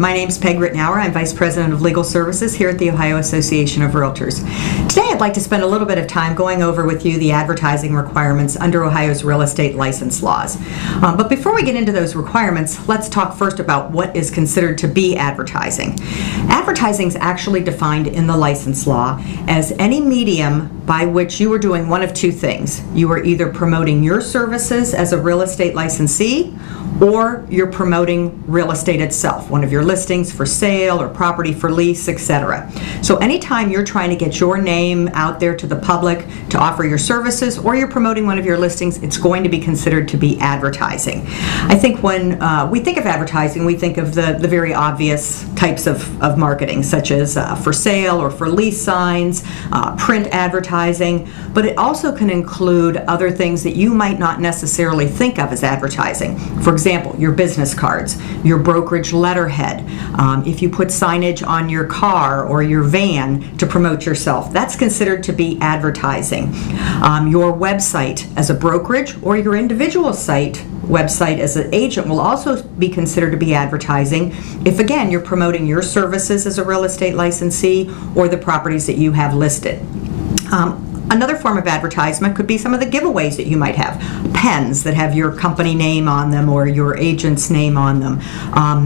my name's Peg Rittenauer. I'm Vice President of Legal Services here at the Ohio Association of Realtors. Today I'd like to spend a little bit of time going over with you the advertising requirements under Ohio's real estate license laws. But before we get into those requirements, let's talk first about what is considered to be advertising. Advertising is actually defined in the license law as any medium by which you are doing one of two things. You are either promoting your services as a real estate licensee, or you're promoting real estate itself, one of your listings for sale or property for lease, etc. So anytime you're trying to get your name out there to the public to offer your services, or you're promoting one of your listings, it's going to be considered to be advertising. I think when we think of advertising, we think of the very obvious types of marketing, such as for sale or for lease signs, print advertising, but it also can include other things that you might not necessarily think of as advertising. For example, your business cards, your brokerage letterhead, if you put signage on your car or your van to promote yourself, that's considered to be advertising. Your website as a brokerage or your individual website as an agent will also be considered to be advertising if, again, you're promoting your services as a real estate licensee or the properties that you have listed. Another form of advertisement could be some of the giveaways that you might have. Pens that have your company name on them or your agent's name on them.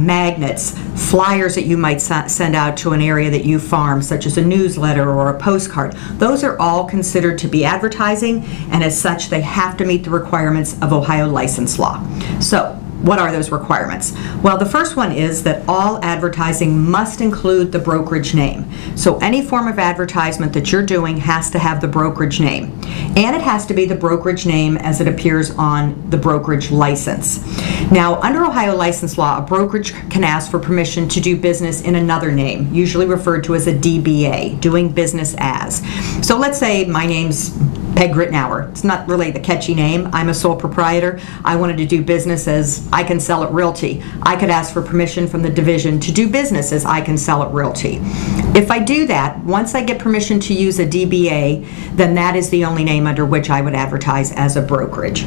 Magnets, flyers that you might send out to an area that you farm, such as a newsletter or a postcard. Those are all considered to be advertising, and as such, they have to meet the requirements of Ohio license law. So, what are those requirements? Well, the first one is that all advertising must include the brokerage name. So any form of advertisement that you're doing has to have the brokerage name. And it has to be the brokerage name as it appears on the brokerage license. Now, under Ohio license law, a brokerage can ask for permission to do business in another name, usually referred to as a DBA, doing business as. So let's say my name's Peg Rittenauer. It's not really the catchy name. I'm a sole proprietor. I wanted to do business as I Can Sell It Realty. I could ask for permission from the division to do business as I Can Sell It Realty. If I do that, once I get permission to use a DBA, then that is the only name under which I would advertise as a brokerage.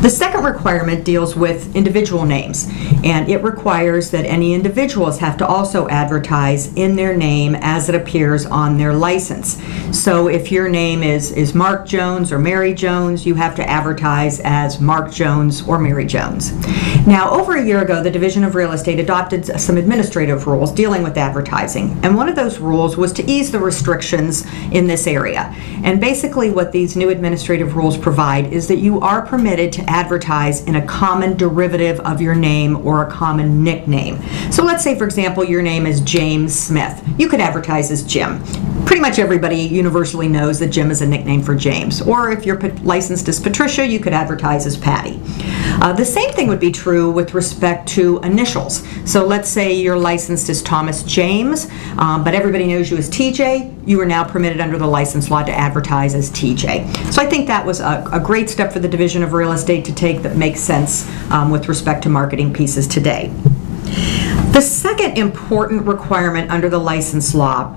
The second requirement deals with individual names, and it requires that any individuals have to also advertise in their name as it appears on their license. So if your name is Mark Jones or Mary Jones, you have to advertise as Mark Jones or Mary Jones. Now, over a year ago, the Division of Real Estate adopted some administrative rules dealing with advertising, and one of those rules was to ease the restrictions in this area. And basically what these new administrative rules provide is that you are permitted to advertise in a common derivative of your name or a common nickname. So let's say, for example, your name is James Smith. You could advertise as Jim. Pretty much everybody universally knows that Jim is a nickname for James. Or if you're licensed as Patricia, you could advertise as Patty. The same thing would be true with respect to initials. So let's say you're licensed as Thomas James, but everybody knows you as TJ. You are now permitted under the license law to advertise as TJ. So I think that was a great step for the Division of Real Estate to take that makes sense with respect to marketing pieces today. The second important requirement under the license law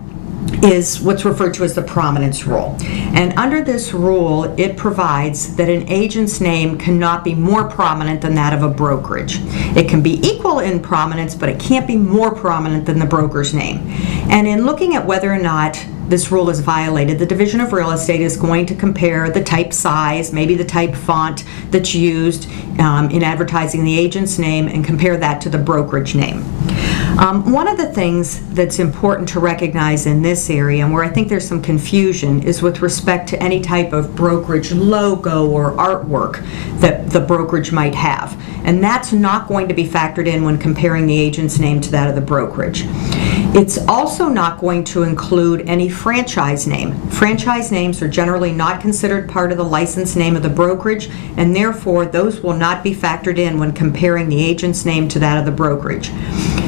is what's referred to as the Prominence rule. And under this rule, it provides that an agent's name cannot be more prominent than that of a brokerage. It can be equal in prominence, but it can't be more prominent than the broker's name. And in looking at whether or not this rule is violated, the Division of Real Estate is going to compare the type size, maybe the type font that's used in advertising the agent's name, and compare that to the brokerage name. One of the things that's important to recognize in this area, and where I think there's some confusion, is with respect to any type of brokerage logo or artwork that the brokerage might have. And that's not going to be factored in when comparing the agent's name to that of the brokerage. It's also not going to include any franchise name. Franchise names are generally not considered part of the license name of the brokerage, and therefore those will not be factored in when comparing the agent's name to that of the brokerage.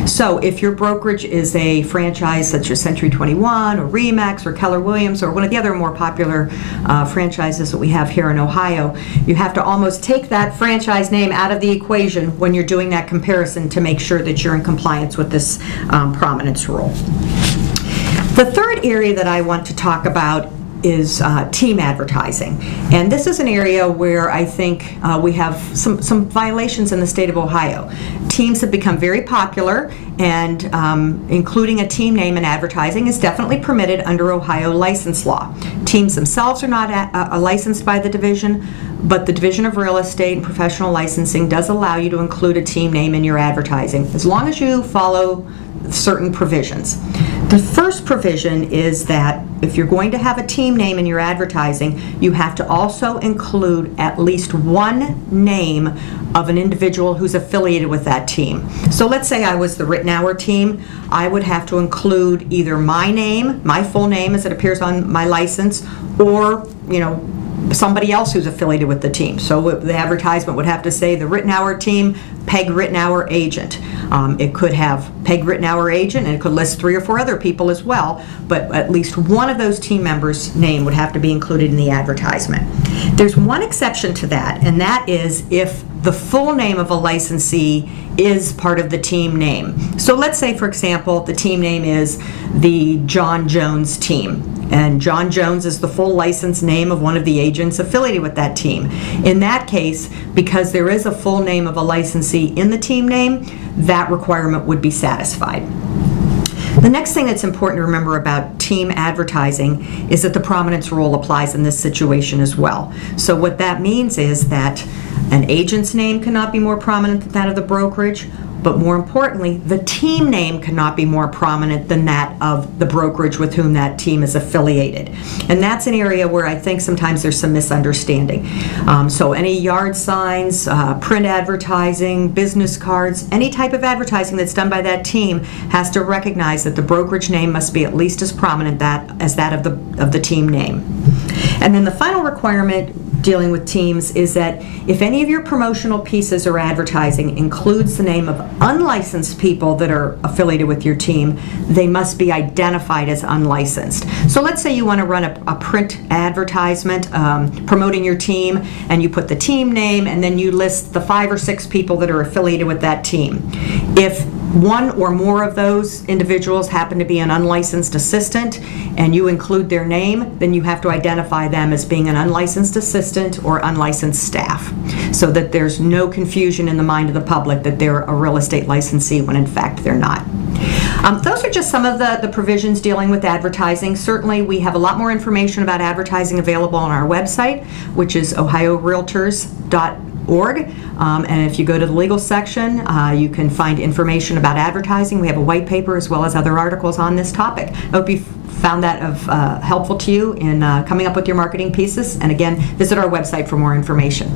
So if your brokerage is a franchise such as Century 21 or Remax or Keller Williams or one of the other more popular franchises that we have here in Ohio, you have to almost take that franchise name out of the equation when you're doing that comparison to make sure that you're in compliance with this Prominence rule. The third area that I want to talk about team advertising. And this is an area where I think we have some violations in the state of Ohio. Teams have become very popular, and including a team name in advertising is definitely permitted under Ohio license law. Teams themselves are not licensed by the division, but the Division of Real Estate and Professional Licensing does allow you to include a team name in your advertising, as long as you follow certain provisions. The first provision is that if you're going to have a team name in your advertising, you have to also include at least one name of an individual who's affiliated with that team. So let's say I was the Rittenauer team. I would have to include either my name, my full name as it appears on my license, or, you know, somebody else who's affiliated with the team. So the advertisement would have to say the Rittenauer team, Peg Rittenauer agent. It could have Peg Rittenauer agent, and it could list 3 or 4 other people as well, but at least one of those team members' name would have to be included in the advertisement. There's one exception to that, and that is if the full name of a licensee is part of the team name. So let's say, for example, the team name is the John Jones team, and John Jones is the full license name of one of the agents affiliated with that team. In that case, because there is a full name of a licensee in the team name, that requirement would be satisfied. The next thing that's important to remember about team advertising is that the prominence rule applies in this situation as well. So what that means is that an agent's name cannot be more prominent than that of the brokerage, but more importantly, the team name cannot be more prominent than that of the brokerage with whom that team is affiliated. And that's an area where I think sometimes there's some misunderstanding. So any yard signs, print advertising, business cards, any type of advertising that's done by that team has to recognize that the brokerage name must be at least as prominent as that of the team name. And then the final requirement dealing with teams is that if any of your promotional pieces or advertising includes the name of unlicensed people that are affiliated with your team, they must be identified as unlicensed. So let's say you want to run a print advertisement promoting your team, and you put the team name and then you list the 5 or 6 people that are affiliated with that team. If one or more of those individuals happen to be an unlicensed assistant and you include their name, then you have to identify them as being an unlicensed assistant or unlicensed staff, so that there's no confusion in the mind of the public that they're a real estate licensee when in fact they're not. Those are just some of the provisions dealing with advertising. Certainly we have a lot more information about advertising available on our website, which is ohiorealtors.org. And if you go to the legal section, you can find information about advertising. We have a white paper as well as other articles on this topic. I hope you found that helpful to you in coming up with your marketing pieces. And again, visit our website for more information.